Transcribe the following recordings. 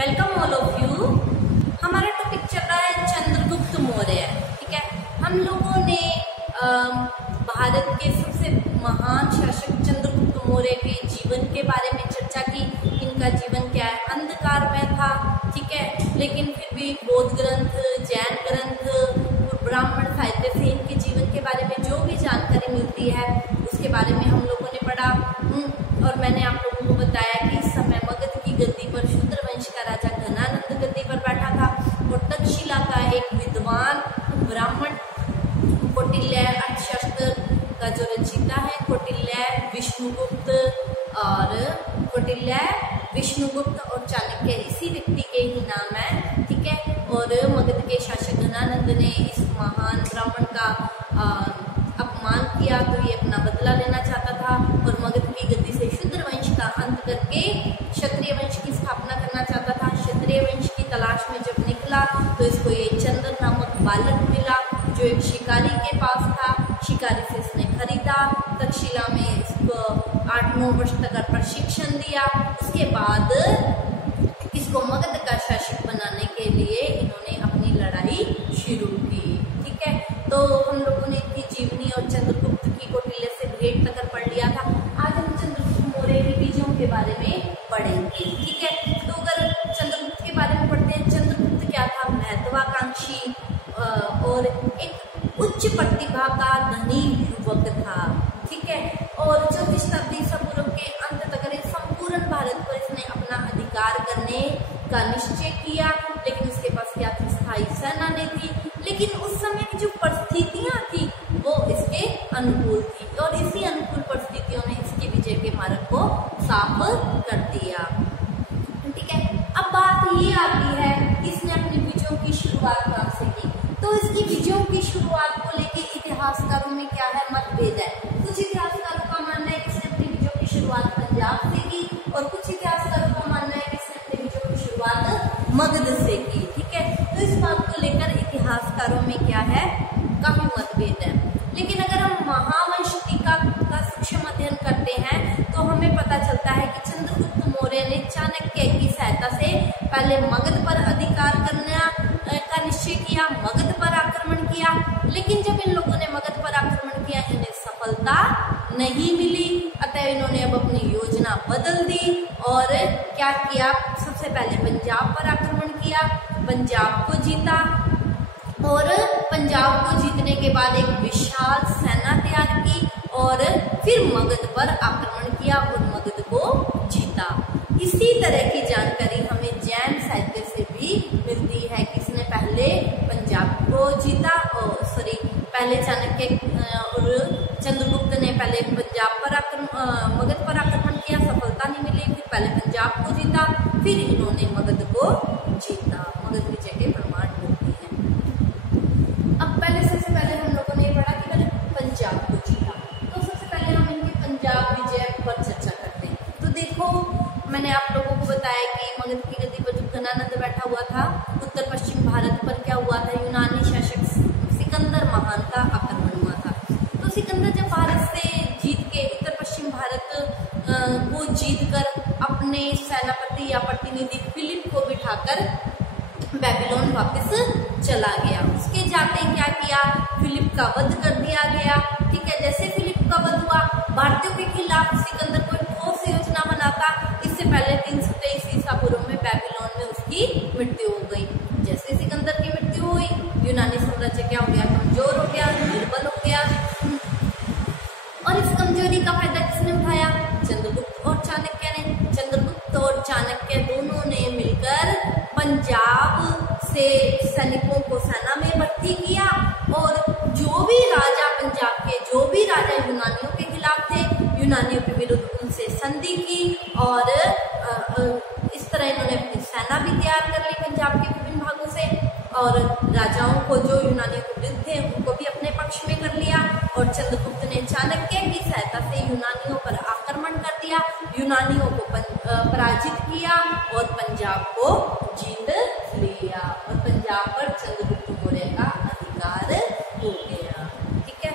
Welcome all of you. हमारा topic चल रहा है चंद्रगुप्त मौर्य। ठीक है, हम लोगों ने भारत के सबसे महान शासक चंद्रगुप्त मौर्य के जीवन के बारे में चर्चा की। इनका जीवन क्या है, अंधकार में था। ठीक है, लेकिन फिर भी बौद्ध ग्रंथ, जैन ग्रंथ और ब्राह्मण साहित्य से इनके जीवन के बारे में जो भी जानकारी मिलती है उसके बारे में हम लोगों ने पढ़ा। और मैंने आप लोगों को बताया कि इस समय मगध की गद्दी पर शूद्र वंश का राजा घनानंद गद्दी पर बैठा था और तक्षशिला का एक विद्वान ब्राह्मण कौटिल्य अर्थशास्त्र का जो रचयिता है कौटिल्य विष्णुगुप्त और चाणक्य इसी व्यक्ति के ही नाम है। ठीक है, और मगध के शासक घनानंद ने इस महान ब्राह्मण का अपमान किया तो ये अपना बदला लेना चाहता था और मगध की गद्दी से शूद्र वंश का अंत करके क्षत्रिय वंश की स्थापना करना चाहता था। क्षत्रिय वंश की तलाश में जब निकला तो इसको ये चंद्र नामक बालक मिला जो एक शिकारी के पास था। शिकारी से इसने खरीदा, तक्षशिला में इसको 8-9 वर्ष तक प्रशिक्षण दिया। उसके बाद इसको मगध का शासक बनाने के लिए इन्होंने अपनी लड़ाई शुरू की। ठीक है, तो हम लोगों ने इनकी जीवनी और चंद्रगुप्त की कौटिल्य से भेंट तक पढ़ लिया था। आज हम चंद्रगुप्त मौर्य के बीजों के बारे में पढ़ेंगे। ठीक है, तो अगर चंद्रगुप्त के बारे में पढ़ते हैं, चंद्रगुप्त क्या था, महत्वाकांक्षी और एक उच्च प्रतिभा का धनी युवक था। ठीक है, और 4वीं शताब्दी ईसा पूर्व के अंत तक संपूर्ण भारत पर इसने अपना अधिकार करने का निश्चय किया। लेकिन उसके पास क्या थी, स्थायी सेना नहीं थी। लेकिन उस समय की जो परिस्थितियां थी वो इसके अनुकूल थी और इसी अनुकूल परिस्थितियों ने इसके विजय के मार्ग को साफ कर दिया। ठीक है, अब बात ये आती है इसने अपनी विजयों की शुरुआत कहाँ से की। तो इसकी विजयों की शुरुआत को लेकर इतिहासकारों में क्या है, मतभेद है। कुछ इतिहासकारों का मानना है कि इसने अपनी विजयों की शुरुआत पंजाब से की और कुछ इतिहासकारों का मानना है कि इसने अपनी विजयों की शुरुआत मगध से की। ठीक है, तो इस बात को लेकर इतिहासकारों में क्या है, काफी मतभेद है। लेकिन अगर हम महावंश टीका का सूक्ष्म अध्ययन करते हैं तो हमें पता चलता है कि चंद्रगुप्त मौर्य ने चाणक्य की सहायता से पहले मगध पर अधिकार करने का निश्चय किया, मगध पर आक्रमण किया। लेकिन जब इन लोगों ने मगध पर आक्रमण किया इन्हें सफलता नहीं मिली, अतः इन्होंने अब अपनी योजना बदल दी और क्या किया, सबसे पहले पंजाब पर आक्रमण किया, पंजाब को जीता और पंजाब को जीतने के बाद एक विशाल सेना तैयार की और फिर मगध पर आक्रमण किया और मगध को जीता। इसी तरह की जानकारी हमें जैन साहित्य से भी मिलती है कि इसने पहले पंजाब को जीता और पहले चाणक्य और चंद्रगुप्त ने पहले पंजाब पर मगध पर आक्रमण किया, सफलता नहीं मिली, फिर पहले पंजाब को जीता, फिर इन्होंने मगध को जीता। मगध विजय के प्रमाण होते हैं। अब सबसे पहले हम लोगों ने पढ़ा कि पहले पंजाब को जीता, तो सबसे पहले हम इनके पंजाब विजय पर चर्चा करते हैं। तो देखो, मैंने आप लोगों को बताया कि मगध की गद्दी पर जब घनानंद बैठा हुआ था, उत्तर पश्चिम भारत पर क्या हुआ था, यूनानी शासक सिकंदर महान का आक्रमण हुआ था। तो सिकंदर जब भारत से जीत के उत्तर पश्चिम भारत को जीतकर अपने सेनापति या प्रतिनिधि फिलिप को बिठाकर बेबीलोन वापस चला गया। उसके जाते क्या किया, फिलिप का वध कर दिया गया। ठीक है, जैसे फिलिप का वध हुआ, भारतीयों के खिलाफ सिकंदर को ठोस योजना बनाता। इससे पहले 323 ईसा पूर्व में बेबीलोन में उसकी मृत्यु हो गई। जैसे सिकंदर की मृत्यु हुई, यूनानी साम्राज्य क्या हो गया, कमजोर हो गया, निर्बल हो गया। और इस कमजोरी का फायदा किसने उठाया, चंद्रगुप्त और चाणक्य ने। चंद्रगुप्त और चाणक्य दोनों ने मिलकर पंजाब से सैनिकों को सेना में भर्ती किया और जो भी राजा पंजाब के, जो भी राजा यूनानियों के खिलाफ थे, यूनानियों के विरुद्ध उनसे संधि की और इस तरह इन्होंने अपनी सेना भी तैयार कर ली पंजाब के विभिन्न भागों से और राजाओं को जो यूनानियों के विरुद्ध थे उनको भी अपने पक्ष में कर लिया। और चंद्रगुप्त ने चाणक्य की सहायता से यूनानियों पर आक्रमण कर दिया, यूनानियों को पराजित किया और पंजाब को जीत लिया और पंजाब पर चंद्रगुप्त मौर्य का अधिकार हो गया। ठीक है,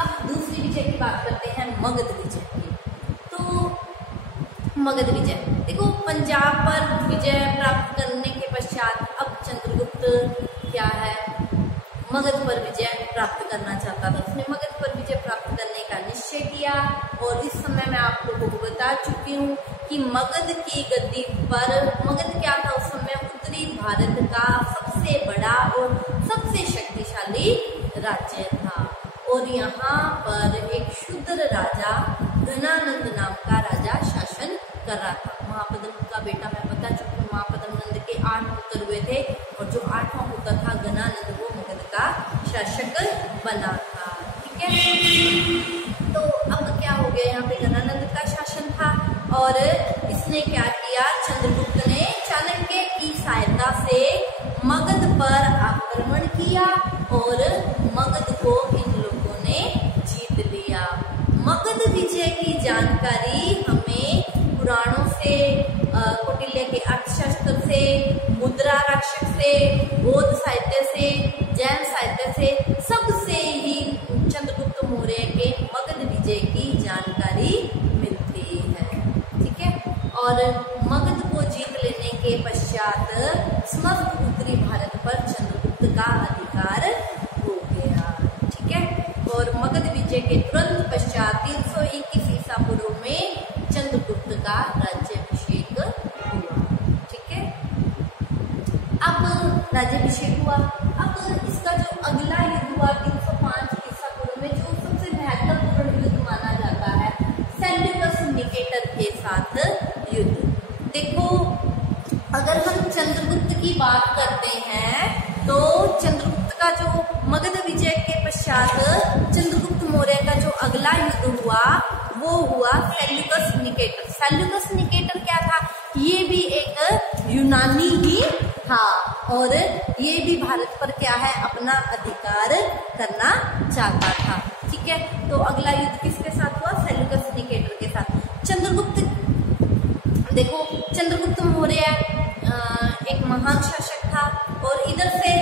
अब दूसरी विजय की बात करते हैं, मगध विजय की। तो मगध विजय। देखो पंजाब पर विजय प्राप्त करने के पश्चात अब चंद्रगुप्त क्या है, मगध पर विजय प्राप्त करना चाहता था। उसने मगध पर विजय प्राप्त करने का निश्चय किया और इस समय मैं आप लोगों को बता चुकी हूँ कि मगध की गद्दी पर, मगध क्या था उस समय, उत्तरी भारत का सबसे बड़ा और सबसे शक्तिशाली राज्य था। और यहाँ पर एक शूद्र राजा घनानंद नाम का राजा शासन कर रहा था। महापद्म का बेटा मैं बता चुकी हूँ, महापद्म नंद के 8 पुत्र हुए थे और जो 8वां पुत्र था घनानंद वो मगध का शासक बना था। ठीक है, तो अब क्या हो गया, यहाँ पे घनानंद का शासन था और इसने क्या किया, चंद्रगुप्त ने चाणक्य की सहायता से मगध पर आक्रमण किया और मगध को इन लोगों ने जीत लिया। मगध विजय की जानकारी हमें पुराणों से, कौटिल्य के अर्थशास्त्र से, मुद्रा राक्षस से, बौद्ध साहित्य से, जैन साहित्य से, सबसे ही चंद्रगुप्त मौर्य के मगध विजय की जानकारी मिलती है। ठीक है, और मगध को जीत लेने के पश्चात समस्त उत्तरी भारत पर चंद्रगुप्त का अधिकार हो गया। ठीक है, और मगध विजय के तुरंत पश्चात 321 ईसा पूर्व में चंद्रगुप्त का राज्याभिषेक हुआ। ठीक है, अब राज्याभिषेक हुआ। अब इसका जो अगला युद्ध हुआ 305 ईसा पूर्व में, जो सबसे महत्वपूर्ण युद्ध माना जाता है, सेल्यूकस निकेटर के साथ युद्ध। देखो अगर हम चंद्रगुप्त की बात करते हैं तो चंद्रगुप्त का जो मगध विजय के पश्चात चंद्रगुप्त मौर्य का जो अगला युद्ध हुआ वो हुआ सेल्यूकस निकेटर। सेल्यूकस निकेटर क्या था, ये भी एक यूनानी ही था और ये भी भारत पर क्या है, अपना अधिकार करना चाहता था। ठीक है, तो अगला युद्ध किसके साथ हुआ, सेल्यूकस निकेटर के साथ। चंद्रगुप्त, देखो चंद्रगुप्त मौर्य एक महान शासक था और इधर से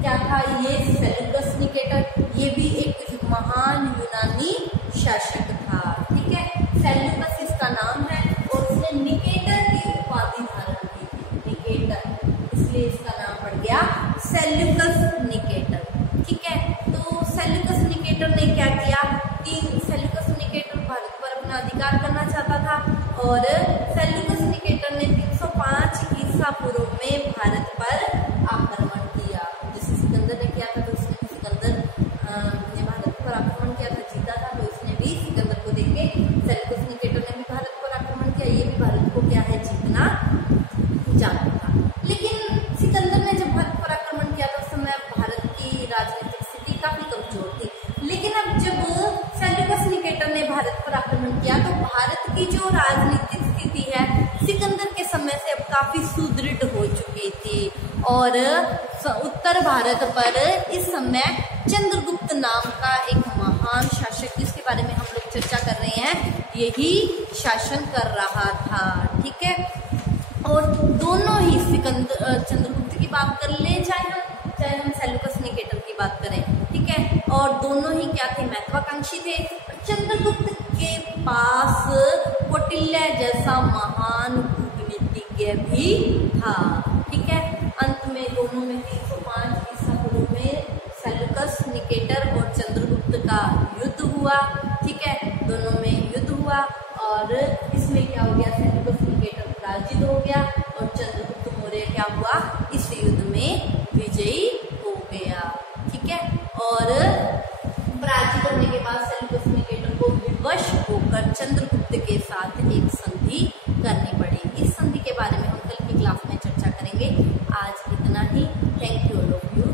क्या था, ये सेल्यूकस निकेटर, ये भी एक महान यूनानी शासक था। ठीक है, सेल्यूकस इसका नाम है और उसने निकेटर की उपाधि धारण की थी, निकेटर, इसलिए इसका नाम पड़ गया सेल्यूकस निकेटर। ठीक है, तो सेल्यूकस निकेटर ने क्या किया कि सेल्यूकस निकेटर भारत पर अपना अधिकार करना चाहता था और सेल्यूकस निकेटर ने 305 ईसा पूर्व में भारत पर आक्रमण किया। जैसे सिकंदर ने किया था, तो उसने सिकंदर ने भारत पर आक्रमण किया था, जीता था, तो इसने भी सिकंदर को देख के सेल्यूकस निकेटर ने भी भारत पर आक्रमण किया। ये भी भारत को क्या है, जीतना चाहता था। लेकिन सिकंदर ने जब भारत पर आक्रमण किया तो उस समय भारत की राजनीतिक स्थिति काफी कमजोर थी। लेकिन अब जब सेल्यूकस निकेटर ने भारत पर आक्रमण किया तो भारत की जो राजनीतिक स्थिति है सिकंदर के समय से अब काफी सुदृढ़ हो चुकी थी और उत्तर भारत पर इस समय चंद्रगुप्त नाम का एक महान शासक, जिसके बारे में हम लोग चर्चा कर रहे हैं, यही शासन कर रहा था। ठीक है, और दोनों ही चंद्रगुप्त की बात कर ले, चाहे हम सेल्यूकस निकेटर की बात करें। ठीक है, और दोनों ही क्या थे, महत्वाकांक्षी थे। चंद्रगुप्त के पास कौटिल्य जैसा महान कूटनीतिज्ञ भी था। ठीक है, अंत में दोनों में 305 ईसा पूर्व में सेल्यूकस निकेटर और चंद्रगुप्त का युद्ध हुआ। ठीक है, दोनों में युद्ध हुआ और इसमें क्या हो गया, सेल्यूकस निकेटर पराजित हो गया और चंद्रगुप्त मौर्य क्या हुआ, इस युद्ध में विजयी हो गया। ठीक है, और पराजित होने के बाद सेल्यूकस निकेटर को विवश होकर चंद्रगुप्त के साथ एक संधि करनी पड़ी। इस संधि के बारे में हम कल की क्लास में चर्चा करेंगे। आज इतना ही। Thank you all of you.